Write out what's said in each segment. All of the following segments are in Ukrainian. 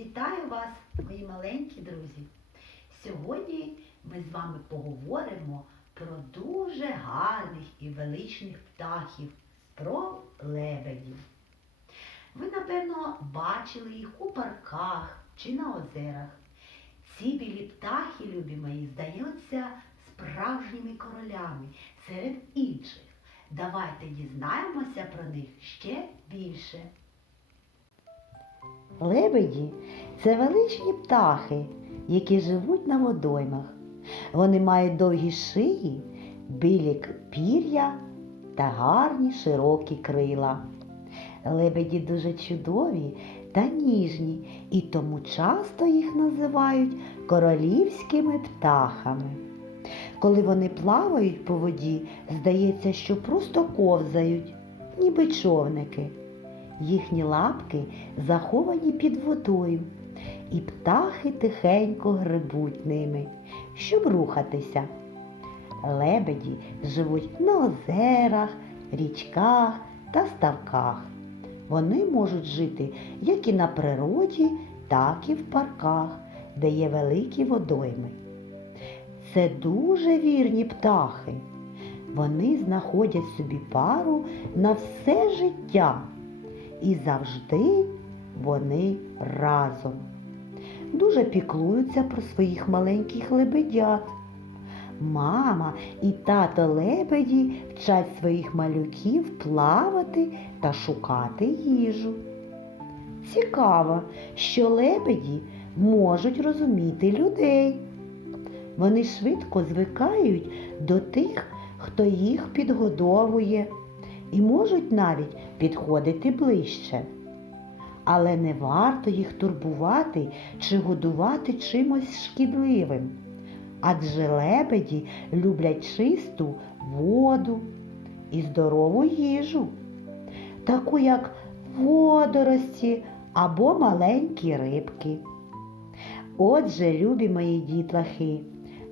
Вітаю вас, мої маленькі друзі! Сьогодні ми з вами поговоримо про дуже гарних і величних птахів, про лебедів. Ви, напевно, бачили їх у парках чи на озерах. Ці білі птахи, любі мої, здаються справжніми королями серед інших. Давайте дізнаємося про них ще більше. Лебеді це величні птахи, які живуть на водоймах. Вони мають довгі шиї, білі пір'я та гарні широкі крила. Лебеді дуже чудові та ніжні, і тому часто їх називають королівськими птахами. Коли вони плавають по воді, здається, що просто ковзають, ніби човники. Їхні лапки заховані під водою, і птахи тихенько грибуть ними, щоб рухатися. Лебеді живуть на озерах, річках та ставках. Вони можуть жити як і на природі, так і в парках, де є великі водойми. Це дуже вірні птахи. Вони знаходять собі пару на все життя і завжди вони разом. Дуже піклуються про своїх маленьких лебедят. Мама і тато лебеді вчать своїх малюків плавати та шукати їжу. Цікаво, що лебеді можуть розуміти людей. Вони швидко звикають до тих, хто їх підгодовує, і можуть навіть підходити ближче. Але не варто їх турбувати чи годувати чимось шкідливим. Адже лебеді люблять чисту воду і здорову їжу, таку як водорості або маленькі рибки. Отже, любі мої дітлахи,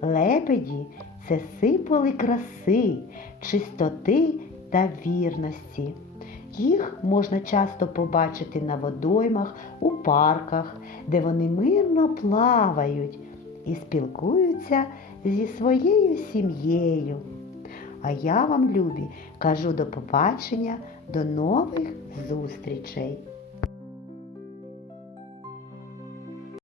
лебеді це символи краси, чистоти та вірності. Їх можна часто побачити на водоймах, у парках, де вони мирно плавають і спілкуються зі своєю сім'єю. А я вам, любі, кажу до побачення, до нових зустрічей!